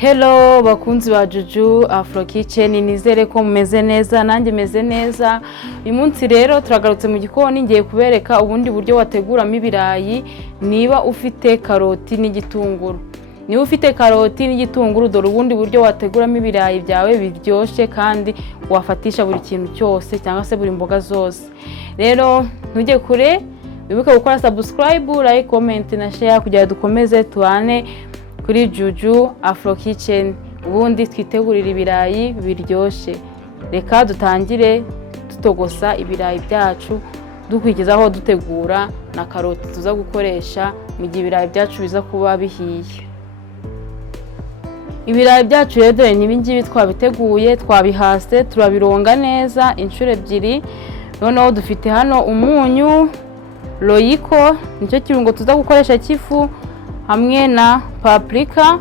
Hello bakunzi ba Juju Afro Kitchen, nizere ko mumeze neza nanjye meze neza. Uyu munsi rero turagarutse mu gikoni, ngiye kubereka ubundi buryo wateguramo ibirayi niba ufite karoti n'igitunguru. Niba ufite karoti n'igitunguru, dore ubundi buryo wateguramo ibirayi byawe biryoshye kandi wafatisha buri kintu cyose cyangwa se buri mboga zose. Rero ntujye kure, wibuke gukora subscribe, like, comment na share kugira dukomeze tubane kuri Juju Afro Kitchen, ubundi twitegurira ibirayi biryoshye. Reka dutangire dutogosa ibirayi byacu, dukurikizaho dutegura na karoti tuza gukoresha mu gihe ibirayi byacu biza kuba bihiye. Ibirayi byacu rero dore n'ibingibi twabiteguye, twabihase, turabironga neza inshuro ebyiri. Noneho dufite hano umunyu, royiko, nicyo kirungo tuza gukoresha cy'ifu, hamwe na paprika.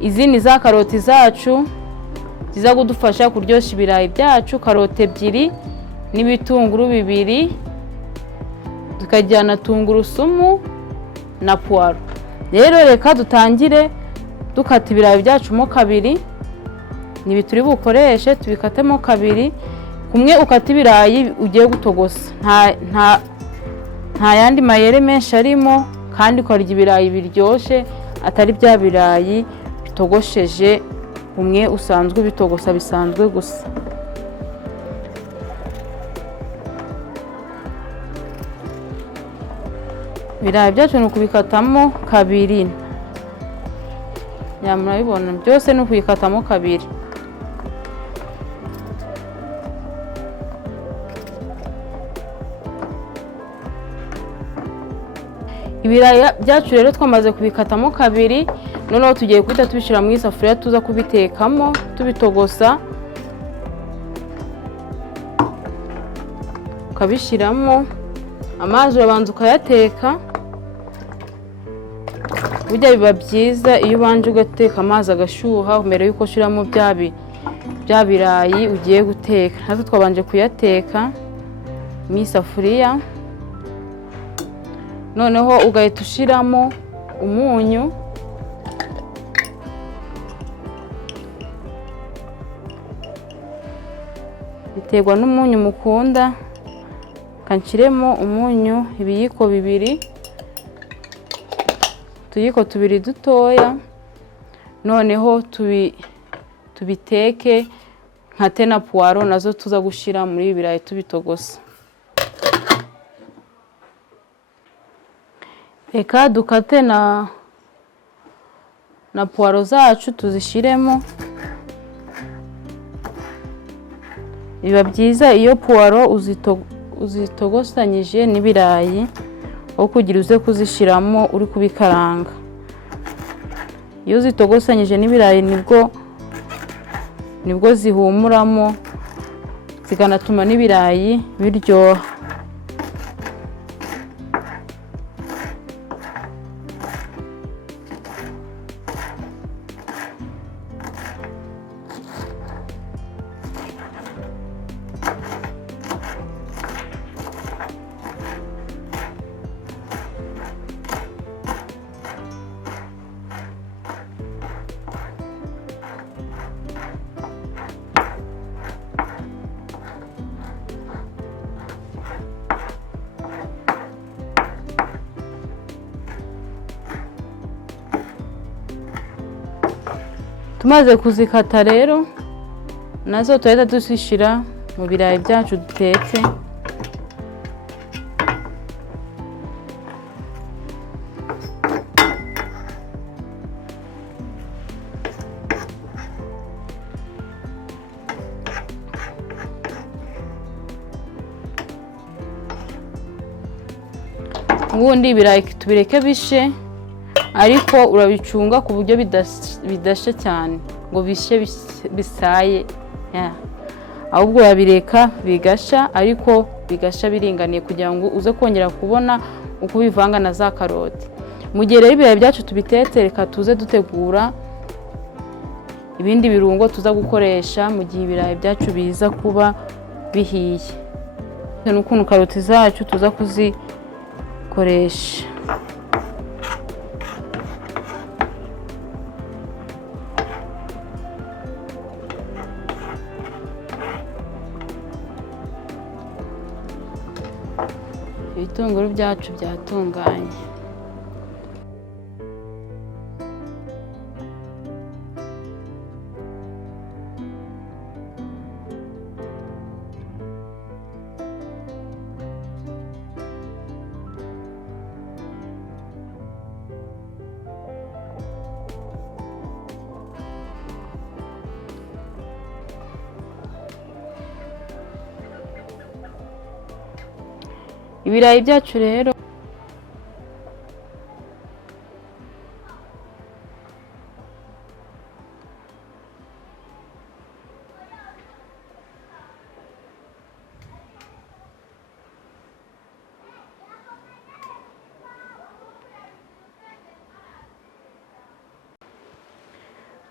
Izi ni za karoti zacu ziza kudufasha kuryoshya ibirayi byacu, karoti ebyiri n'ibitunguru bibiri, tukajyana tungurusumu na puwaro. Rero reka dutangire dukata ibirayi byacu mo kabiri. Nibi turi bukoreshe, tubikatemo kabiri. Kumwe ukata ibirayi ugiye gutogosa, nta yandi mayere menshi arimo, kandi ukarya ibirayi biryoshye atari bya birayi bitogosheje umwe usanzwe bitogosa bisanzwe gusa. Ibirayi byacu ni ukubikatamo kabiri, murabibona byose ni ukubikatamo kabiri. Ibirayi byacu rero twamaze kubikatamo kabiri, noneho tugiye guhita tubishyira mu isafuriya tuza kubitekamo tubitogosa. Ukabishyiramo amazi, urabanza ukayateka. Burya biba byiza iyo ubanje ugateka amazi agashyuha mbere yuko ushyiramo bya birayi ugiye guteka. Natwe twabanje kuyateka mu isafuriya, noneho ugahita ushyiramo umunyu, biterwa n'umunyu mukunda. Kanshyiremo umunyu ibiyiko bibiri, utuyiko tubiri dutoya. Noneho tubiteke nkate na puwaro nazo tuza gushyira muri ibi birayi tubitogosa. Reka dukate na puwaro zacu tuzishyiremo. Biba byiza iyo puwaro uzitogosanyije n'ibirayi, aho kugira uze kuzishyiramo uri kubikaranga. Iyo zitogosanyije n'ibirayi nibwo zihumuramo, zikanatuma n'ibirayi biryoha. Tumaze kuzikata rero, nazo tuhita dushyira mu birayi byacu dutetse. Ubundi ibirayi tubireke bishe, ariko urabicunga ku buryo bidashe cyane ngo bishe bisaye. Ahubwo urabireka bigasha, ariko bigasha biringaniye kugira ngo uze kongera kubona uko bivanga na za karoti. Mu gihe rero ibirayi byacu tubitetse, reka tuze dutegura ibindi birungo tuza gukoresha mu gihe ibirayi byacu biza kuba bihiye. N'ukuntu karoti zacu tuza kuzikoresha. ibitunguru byacu byatunganye. Ibirayi byacu rero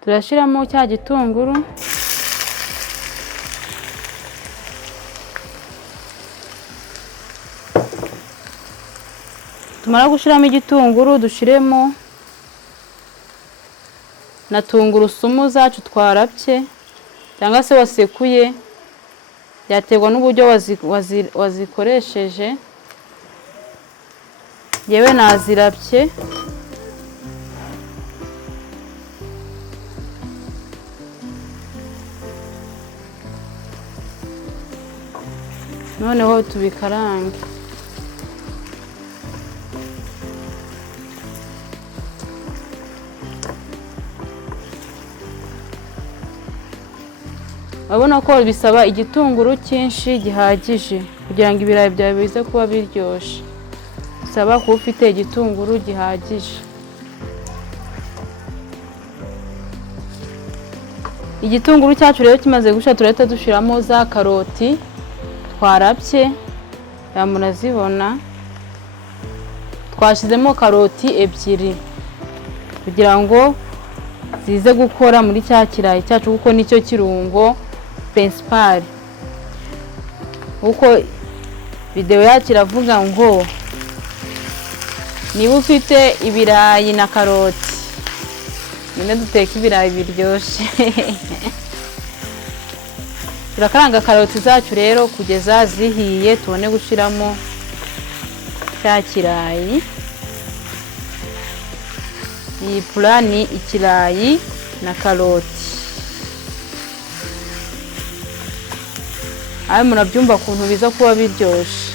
turashiramo cya gitunguru, tumara gushiramo igitunguru dushiremo na tungurusumu zacu twarapye cyangwa se wasekuye, byaterwa n'uburyo wazikoresheje. yewe nazirapye, noneho tubikarange. Urabona ko bisaba igitunguru cyinshi gihagije kugira ngo ibirayi byawe bize kuba biryoshye. Bisaba kuba ufite igitunguru gihagije. Igitunguru cyacu rero kimaze gusha, turahita dushiramo za karoti twarapye, murazibona. Twashizemo karoti ebyiri kugira ngo zize gukora muri cya kirayi cyacu, kuko nicyo kirungo principal. Uko video yacu iravuga ngo niba ufite ibirayi na karoti, nyine duteka ibirayi biryoshye. Turakaranga karoti zacu rero kugeza zihiye, tubone gushiramo cya kirayi. Iyi pula ni ikirayi na karoti. Ayo murabyumva ukuntu biza kuba biryoshye.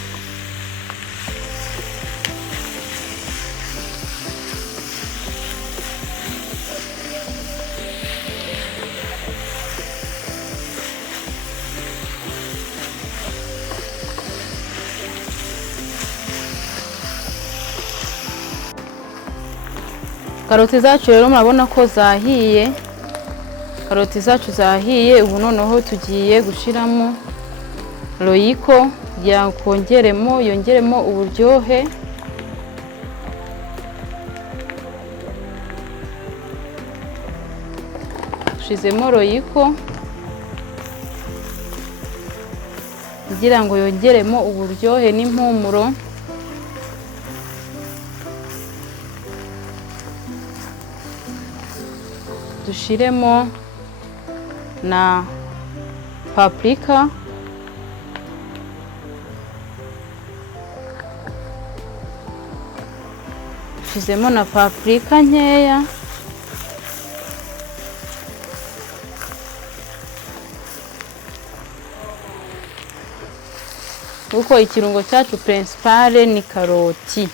Karoti zacu rero murabona ko zahiye. Karoti zacu zahiye, ubu noneho tugiye gushiramo royiko kugira ngo yongeremo uburyohe. Dushizemo royiko kugira ngo yongeremo uburyohe n'impumuro. Dushiremo na paprika, dushizemo na paprika nkeya. Kuko ikirungo cyacu principal ni karoti.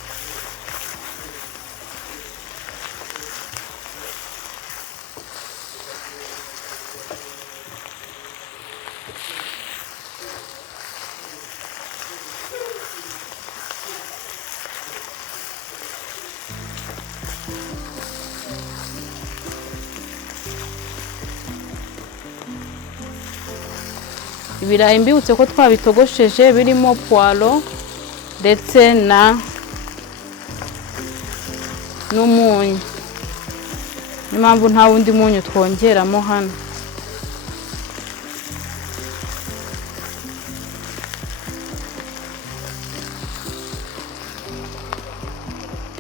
Ibirayi mbibutse ko twabitogosheje birimo poiro ndetse n'umunyu. Impamvu nta wundi munyu twongeramo hano.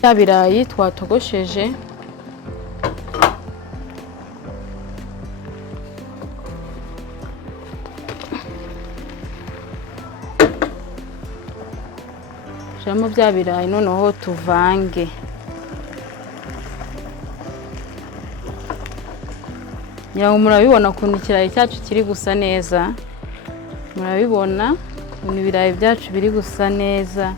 Ya birayi twatogosheje shyiramo bya birayi noneho tuvange. Nyawo murabibona ukuntu ikirayi cyacu kiri gusa neza, murabibona ukuntu ibirayi byacu biri gusa neza.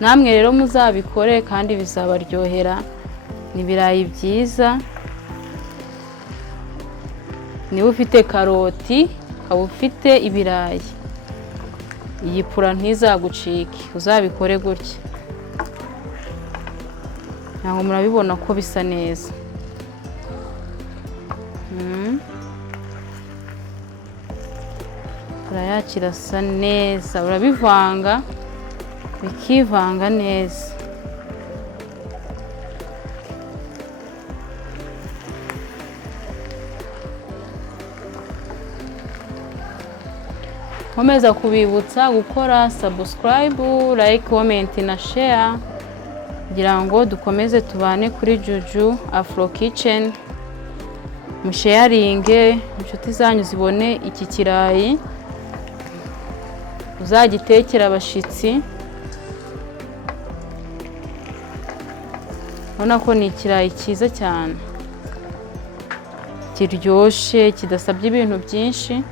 Namwe rero muzabikore kandi bizabaryohera, ni ibirayi byiza. Niba ufite karoti ukaba ufite ibirayi, iyi pura ntizagucike, uzabikore gutya. Ntabwo murabibona ko bisa neza. Pura yacu irasa neza, urabivanga bikivanga neza. Nkomeza kubibutsa gukora subscribe, like, comment na share kugira ngo dukomeze tubane kuri Juju Afro Kitchen. Musharinge inshuti zanyu zibone iki kirayi, uzagitekera abashitsi. Ubona ko ni ikirayi cyiza cyane, kiryoshe, kidasabye ibintu byinshi.